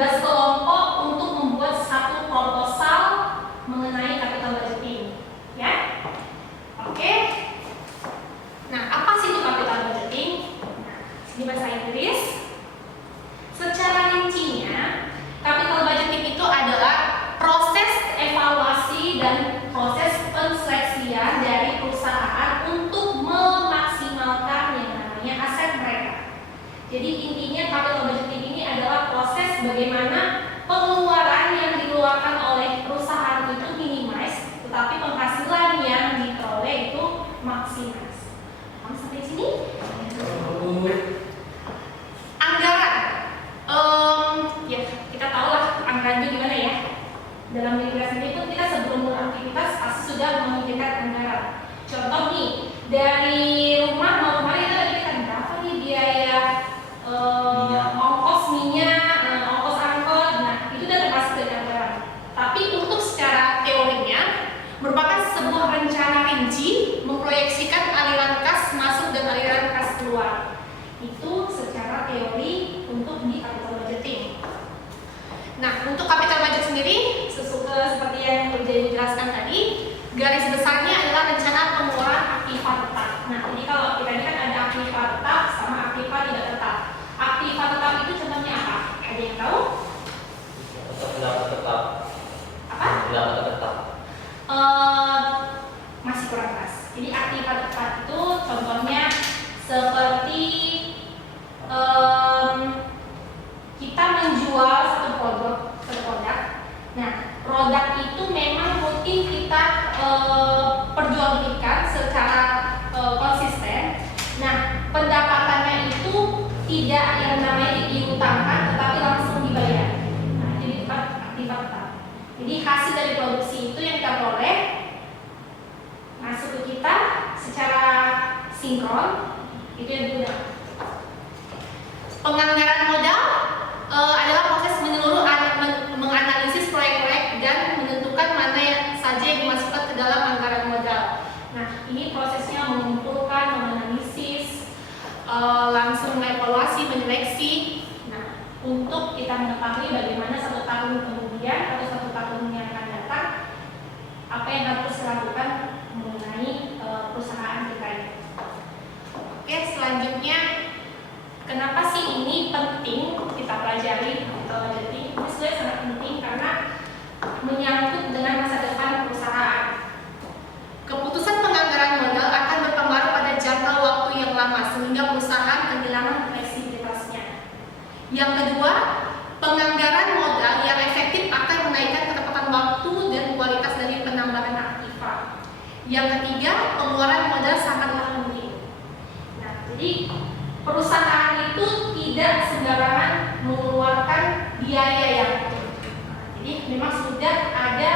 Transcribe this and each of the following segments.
tugas kelompok untuk membuat satu proposal mengenai capital budgeting, ya. Oke. Nah, apa sih itu capital budgeting? Nah, ini bahasa Inggris. Secara rincinya, capital budgeting itu adalah proses evaluasi dan proses penseleksian dari perusahaan untuk memaksimalkan yang namanya aset mereka. Jadi intinya capital budgeting ini adalah proses bagaimana pengeluaran yang dikeluarkan oleh perusahaan itu minimize, tetapi penghasilan yang diperoleh itu maksimis. Kamu sampai sini? Anggaran. Ya, kita tahu lah anggaran itu gimana ya. Dalam diri kita sendiri pun kita sebelum beraktivitas pasti sudah memikirkan anggaran. Contoh nih, dari rumah mau kemari kita berapa nih biaya ongkos minyak, ongkos angkot. Nah, itu udah termasuk dari anggaran. Tapi untuk secara teorinya merupakan sebuah rencana rinci memproyeksikan aliran kas masuk dan aliran kas keluar. Itu secara teori untuk di capital budgeting. Nah, untuk capital budget sendiri seperti yang dijelaskan tadi, garis besarnya adalah rencana pengeluaran aktiva tetap. Nah, jadi kalau kita ini kan ada aktiva tetap sama aktiva tidak tetap. Aktiva tetap itu contohnya apa? Ada yang tahu? Tetap. Apa? Tetap. Masih kurang keras. Jadi aktiva tetap itu contohnya seperti kita menjual satu produk. Nah, produk itu memang rutin kita perjualbelikan secara konsisten. Nah, pendapatannya itu tidak yang namanya diutangkan, tetapi langsung dibayar. Nah, jadi aktiva tetap. Jadi hasil dari produksi itu yang kita peroleh masuk ke kita secara sinkron, itu yang digunakan. Penganggaran modal adalah proses menyeluruh menganalisis proyek-proyek dan menentukan mana yang saja yang dimasukkan ke dalam anggaran modal. Nah, ini prosesnya mengumpulkan, menganalisis, langsung mengevaluasi, menyeleksi. Nah, untuk kita mengetahui bagaimana 1 tahun kemudian atau 1 tahun yang akan datang, apa yang harus dilakukan mengenai perusahaan kita ini. Oke, selanjutnya, kenapa sih ini penting kita pelajari capital budgeting? Ini sebenarnya sangat penting karena menyangkut dengan masa depan perusahaan. Keputusan penganggaran modal akan berpengaruh pada jangka waktu yang lama sehingga perusahaan kehilangan fleksibilitasnya. Yang kedua, penganggaran modal yang efektif akan menaikkan ketepatan waktu dan kualitas dari penambahan aktiva. Yang ketiga, pengeluaran modal sangatlah penting. Nah, jadi perusahaan itu tidak sembarangan mengeluarkan biaya yang jadi memang sudah ada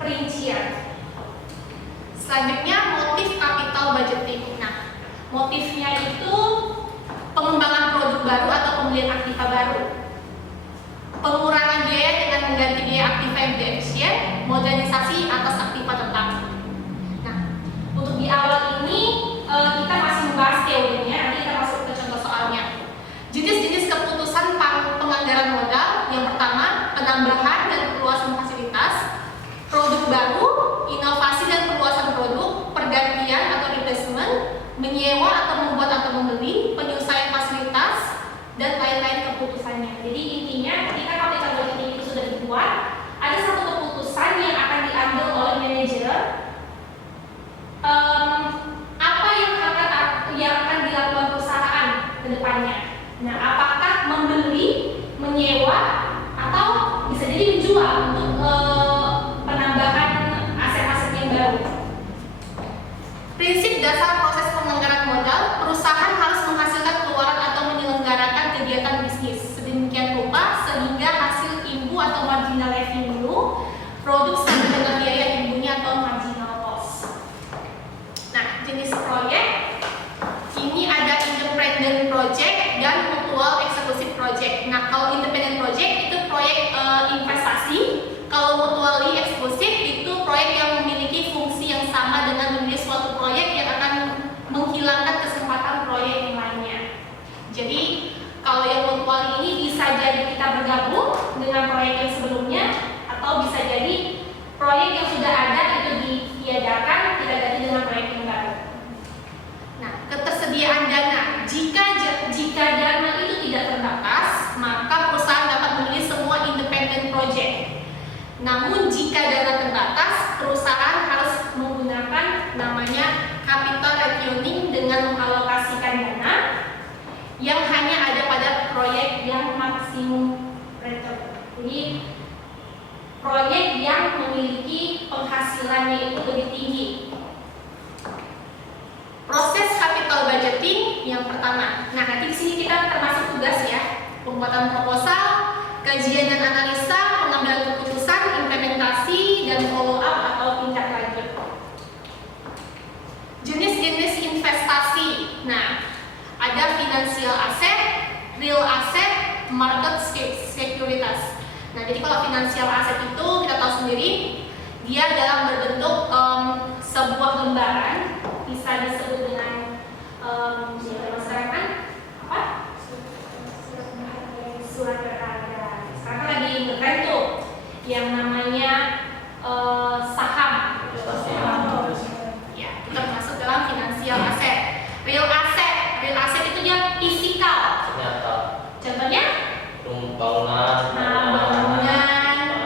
perincian. Selanjutnya, motif capital budgeting. Nah, motifnya itu pengembangan produk baru atau pembelian aktiva baru, pengurangan biaya dengan mengganti biaya aktiva yang tidak efisien, modernisasi atas aktiva tetap. Nah, untuk di awal ini kita masih membahas teorinya, nanti kita masuk ke contoh soalnya. Jenis-jenis keputusan penganggaran modal, yang pertama, penambahan dan perluasan fasilitas, produk baru, inovasi dan perluasan produk, pergantian atau replacement, menyewa atau membuat atau membeli, penyelesaian fasilitas, dan lain-lain keputusannya. Jadi intinya, ketika capital budgeting itu sudah dibuat, ada satu keputusan yang akan diambil oleh manajer. Yang akan dilakukan perusahaan ke depannya. Nah, apakah membeli, menyewa, atau bisa jadi menjual untuk penambahan aset-aset yang baru. Prinsip dasar proses penganggaran modal, perusahaan harus menghasilkan keluaran atau menyelenggarakan kegiatan bisnis sedemikian rupa sehingga hasil imbu atau marginal revenue produk sama dengan biaya imbunya atau marginal cost. Nah, jenis proyek ini ada independent project dan mutual exclusive project. Nah, kalau independent project itu proyek investasi, kalau mutually exclusive itu proyek yang memiliki fungsi yang sama dengan memilih suatu proyek yang akan menghilangkan kesempatan proyek yang lainnya. Jadi, kalau yang mutually ini bisa bisa jadi kita bergabung dengan proyek yang sebelumnya, atau bisa jadi proyek yang sudah ada itu ditiadakan, kita ganti dengan proyek yang baru. Nah, ketersediaan dana. Jika dana itu tidak terbatas, maka perusahaan dapat memilih semua independent project. Namun jika dana terbatas, perusahaan harus menggunakan namanya capital retaining dengan mengalokasikan dana yang hanya ada pada proyek yang maksimum return. Jadi proyek yang memiliki penghasilannya itu lebih tinggi. Proses capital budgeting yang pertama. Nah, nanti di sini kita termasuk tugas ya, pembuatan proposal, kajian dan analisa, pengambilan keputusan, implementasi, dan follow up atau tindak lanjut. Jenis-jenis investasi. Nah, ada financial asset, real asset, market securities. Nah, jadi kalau financial asset itu kita tahu sendiri, dia dalam berbentuk sebuah lembaran, bisa disebut dengan apa? Surat berharga. Sekarang lagi ngetren tuh yang namanya saham. Ya, kita masuk dalam financial asset. Real asset itu dia fisikal. Contohnya? Bangunan.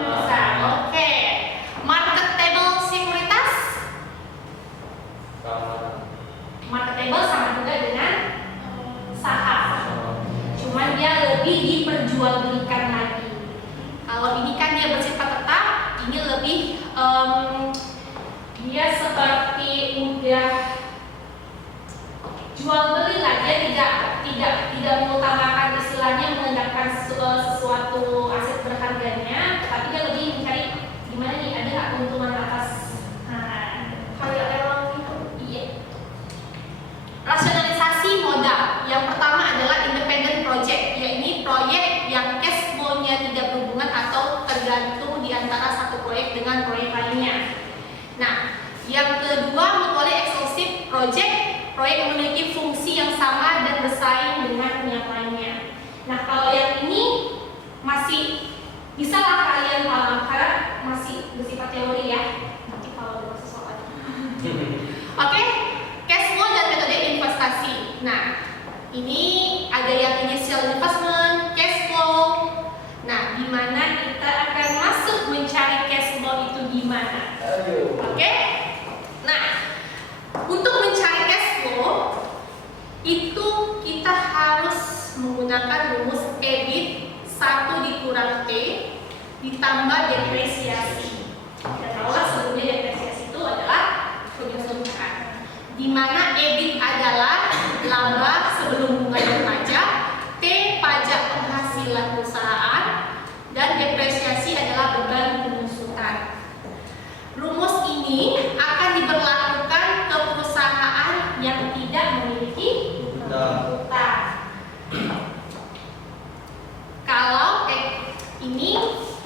Bisa. Oke. Marketable sekuritas. Marketable sama juga dengan saham. Cuman dia lebih diperjualbelikan lagi. Kalau ini kan dia bersifat tetap, ini lebih dia seperti udah jual beli lah, dia tidak mengutamakan istilahnya mengendapkan sesuatu aset berharganya, tapi dia lebih mencari gimana nih, ada nggak keuntungan atas harga lelang itu. Iya. Rasionalisasi modal. Yang pertama adalah independent project, yaitu proyek yang cash flow-nya tidak berhubungan atau tergantung di antara satu proyek dengan proyek lainnya. Nah, yang kedua mutually exclusive project, proyek yang memiliki fungsi yang sama dan bersaing dengan yang lainnya. Nah, kalau yang ini masih bisa lah kalian paham karena masih bersifat teori ya. Nanti kalau ada sesuatu. Oke, cash flow dan metode investasi. Nah, ini ada yang initial investment, cash flow. Nah, di mana kita akan masuk mencari cash flow itu di mana? Oke? Nah, untuk mencari cash flow itu kita harus menggunakan rumus EBIT 1 dikurang T ditambah depresiasi. Kita tahulah sebelumnya depresiasi itu adalah keuntungan, di mana EBIT adalah laba sebelum bunga dan pajak, T pajak penghasilan perusahaan, dan depresiasi adalah beban pengusutan. Rumus ini akan diberlakukan ke perusahaan yang tidak memiliki utang. Kalau ini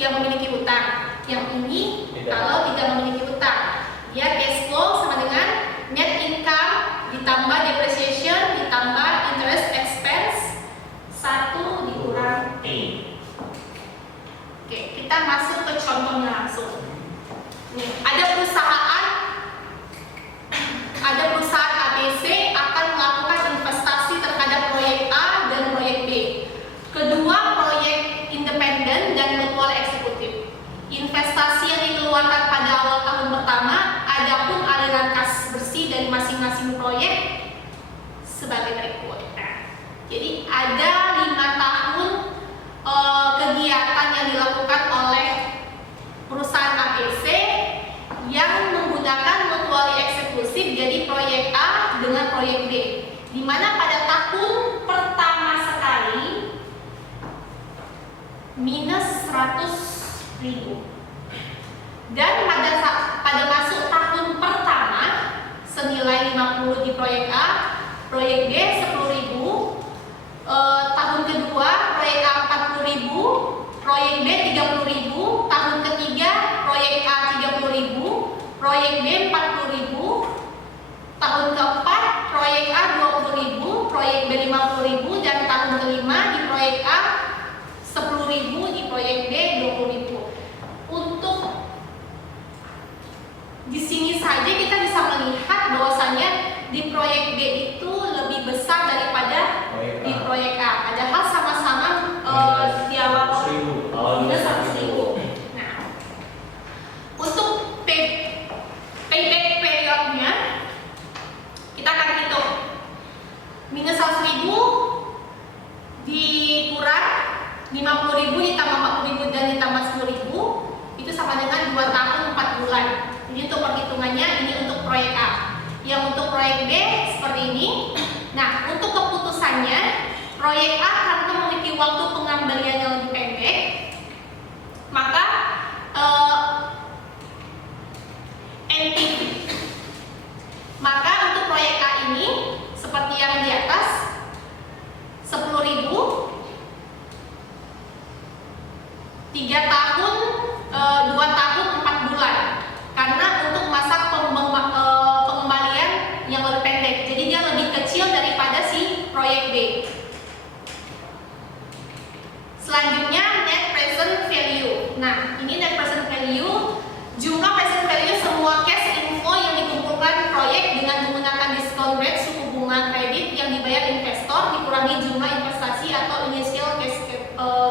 yang memiliki utang, yang ini kalau tidak memiliki utang, dia cash flow sama dengan net income ditambah depreciation ditambah interest expense 1 dikurang T. Oke, kita masuk ke contohnya langsung. Nih, ada perusahaan ABC akan melakukan investasi terhadap proyek A dan proyek B. Kedua proyek independen dan mutual eksekutif. Investasi yang dikeluarkan pada awal tahun pertama, adapun aliran kas bersih dari masing-masing proyek sebagai berikut. Jadi ada 5 tahun kegiatan yang dilakukan oleh perusahaan ABC yang menggunakan mutually eksklusif, jadi proyek A dengan proyek B, di mana pada tahun pertama sekali minus 100.000 dan pada masuk tahun pertama senilai 50 di proyek A, proyek B 10.000, tahun kedua proyek A 40.000, proyek B 30.000, tahun ketiga proyek A 30.000, proyek B 40.000, tahun keempat proyek A 20.000, proyek B 50.000, dan tahun kelima di proyek A 50.000 ditambah 40.000 dan ditambah 10.000 itu sama dengan 2 tahun 4 bulan. Ini untuk perhitungannya, ini untuk proyek A. Yang untuk proyek B seperti ini. Nah, untuk keputusannya, proyek A karena memiliki waktu pengembalian yang lebih pendek, maka NPV. Maka untuk proyek A ini seperti yang di atas 10.000, 3 tahun, 2 tahun 4 bulan. Karena untuk masa pengembalian yang lebih pendek, jadi dia lebih kecil daripada si proyek B. Selanjutnya net present value. Nah, ini net present value, jumlah present value semua cash inflow yang dikumpulkan proyek dengan menggunakan discount rate suku bunga kredit yang dibayar investor dikurangi jumlah investasi atau initial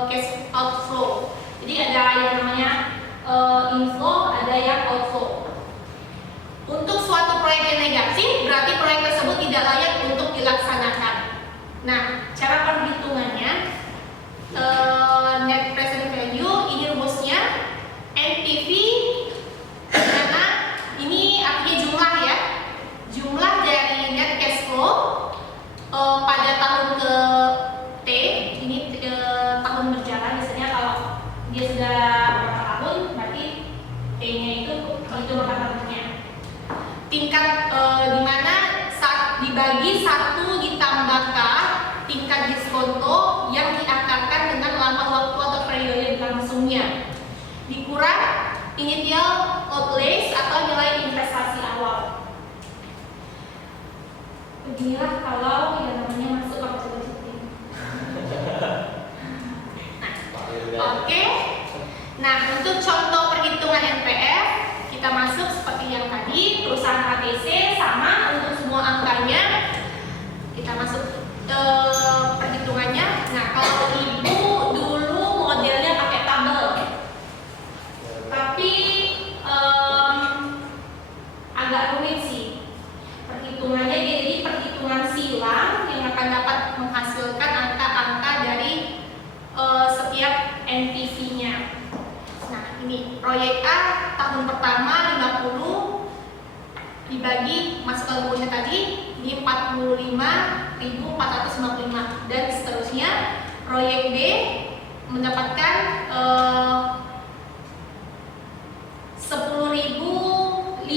cash outflow. Jadi ada yang namanya inflow, ada yang outflow. Untuk suatu proyek yang negatif, berarti proyek tersebut tidak layak untuk dilaksanakan. Nah, cara perhitungannya net present value, ini rumusnya NPV, karena ini artinya jumlah ya, jumlah dari net cash flow pada tahun ke T, ini tahun berjalan. Biasanya kalau dia sudah berapa tahun, berarti T-nya itu berapa tahunnya. Tingkat dimana saat dibagi 1 ditambah K, tingkat diskonto yang diakarkan dengan lama waktu atau periode berlangsungnya, dikurang initial outlays atau nilai investasi awal. Beginilah kalau yang namanya masuk apa coba ceritain. Oke. Nah, untuk contoh perhitungan NPF kita masuk seperti yang tadi, perusahaan ABC sama untuk semua angkanya. Kita masuk perhitungannya. Nah, kalau ibu dulu modelnya pakai tabel, tapi agak rumit sih perhitungannya. Jadi perhitungan silang yang akan dapat menghasilkan angka-angka dari setiap NPV-nya. Nah, ini proyek A tahun pertama 50 dibagi masuk ke tadi di 45.455 dan seterusnya. Proyek B mendapatkan 10.507,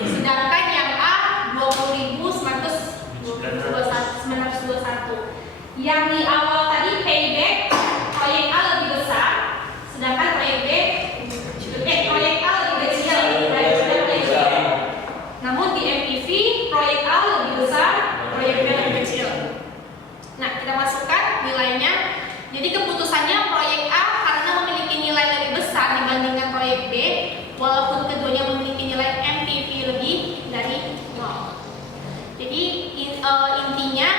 sedangkan yang A 20.921. Yang di awal tadi payback proyek A lebih besar, sedangkan proyek B proyek A lebih kecil daripada proyek B. Namun di MPV proyek A lebih besar, proyek B lebih kecil. Nah, kita masukkan nilainya. Jadi keputusannya proyek A karena memiliki nilai lebih besar dibandingkan proyek B, walaupun keduanya memiliki nilai MPV lebih dari 0. Jadi intinya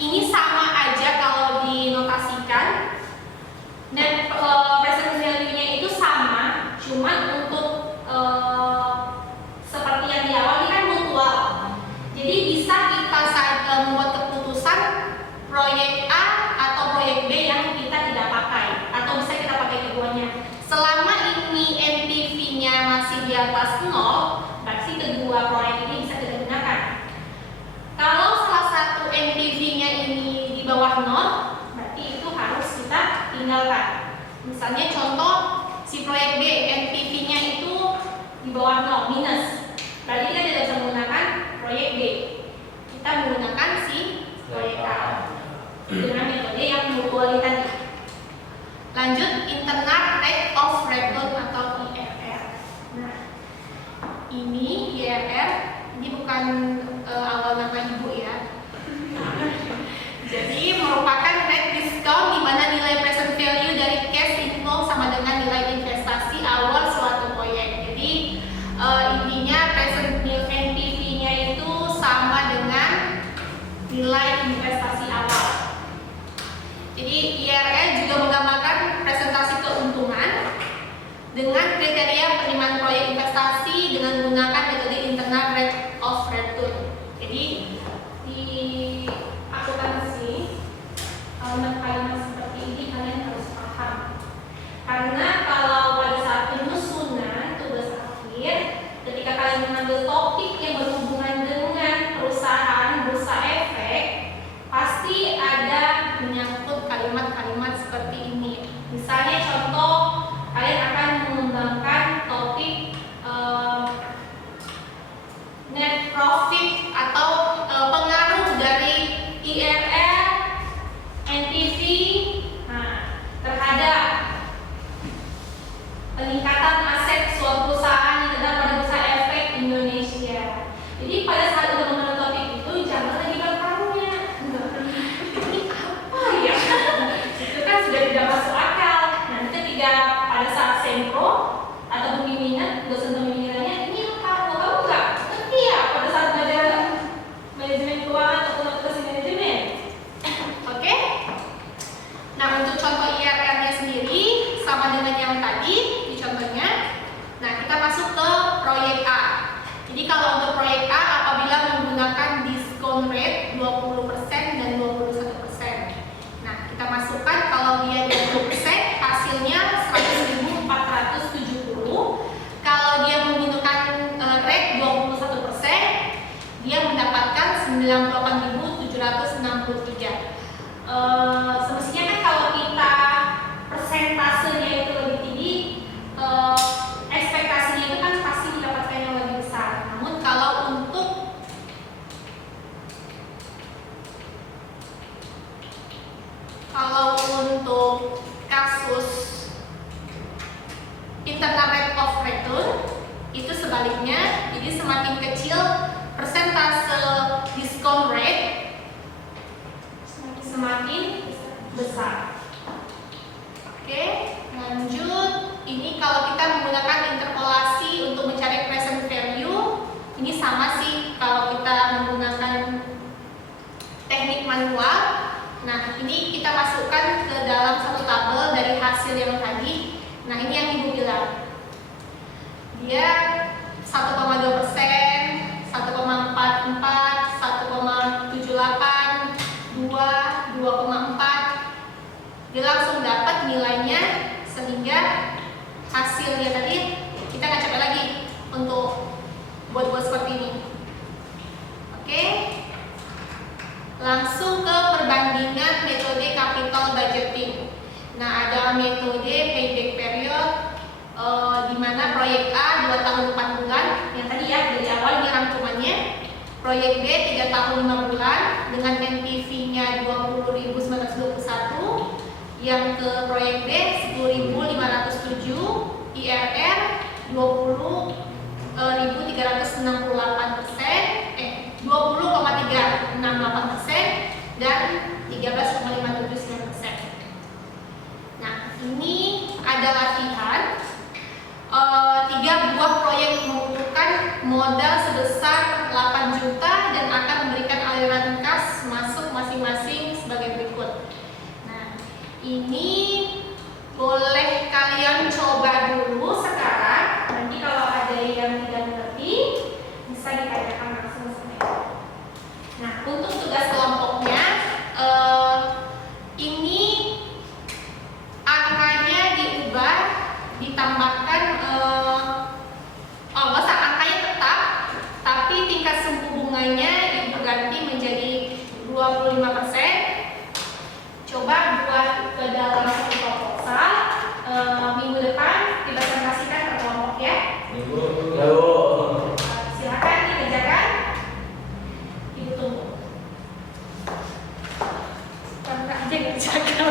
ini sama aja kalau dinotasikan, dan present value-nya itu sama, cuman untuk seperti yang di awal ini kan mutual. Jadi bisa kita membuat keputusan proyek A atau proyek B yang kita tidak pakai, atau bisa kita pakai keduanya. Selama ini NPV-nya masih di atas 0, berarti kedua proyek ini bisa kita gunakan. Kalau salah satu NPV-nya ini di bawah 0, berarti itu harus kita tinggalkan. Misalnya contoh si proyek B, NPV-nya itu di bawah 0, minus. Berarti kita tidak bisa menggunakan proyek B. Kita menggunakan si proyek A dengan metode yang mutual tadi. Lanjut, internal rate of return atau IRR. Nah, ini IRR, ini bukan awal nama ibu ya. Jadi merupakan net discount di mana nilai present value dari cash inflow sama dengan nilai investasi awal suatu proyek. Jadi intinya present NPV-nya itu sama dengan nilai investasi awal. Jadi IRR juga menggambarkan presentasi keuntungan dengan kriteria penerimaan proyek investasi dengan menggunakan metode internal rate of return. Jadi untuk kasus internal rate of return itu sebaliknya, jadi semakin kecil persentase discount rate semakin besar. Oke, lanjut. Ini kalau kita menggunakan interpolasi untuk mencari present value, ini sama sih kalau kita menggunakan teknik manual. Nah, ini kita masukkan ke dalam satu tabel dari hasil yang tadi. Nah, ini yang Ibu bilang. Dia 1,2%, 1,44, 1,78, 2, 2,4. Dia langsung dapat nilainya, sehingga hasilnya tadi kita nggak capek lagi untuk buat-buat seperti ini. Oke, langsung ke perbandingan metode capital budgeting. Nah, ada metode payback period, di mana proyek A 2 tahun 4 bulan, yang tadi ya dari awal ini rangkumannya. Proyek B 3 tahun 5 bulan dengan NPV-nya 20.921. Yang ke proyek D 10.507, IRR 20.368%, 20,368% dan 13,579%. Nah, ini ada latihan 3 buah proyek membutuhkan modal sebesar 8 juta dan akan memberikan aliran kas masuk masing-masing sebagai berikut. Nah, ini boleh kalian coba dulu sekarang. Nanti kalau ada yang tidak ngerti bisa ditanyakan langsung sama Ibu. Nah, untuk tugas kelompoknya ini angkanya diubah, ditambahkan nggak usah angkanya tetap, tapi tingkat suku bunganya Ibu ganti menjadi 25%. Coba buat ke dalam satu proposal. Minggu depan dipresentasikan ke kelompok ya. Silakan dikerjakan. Ibu tunggu. Kamu aja ngerjakan.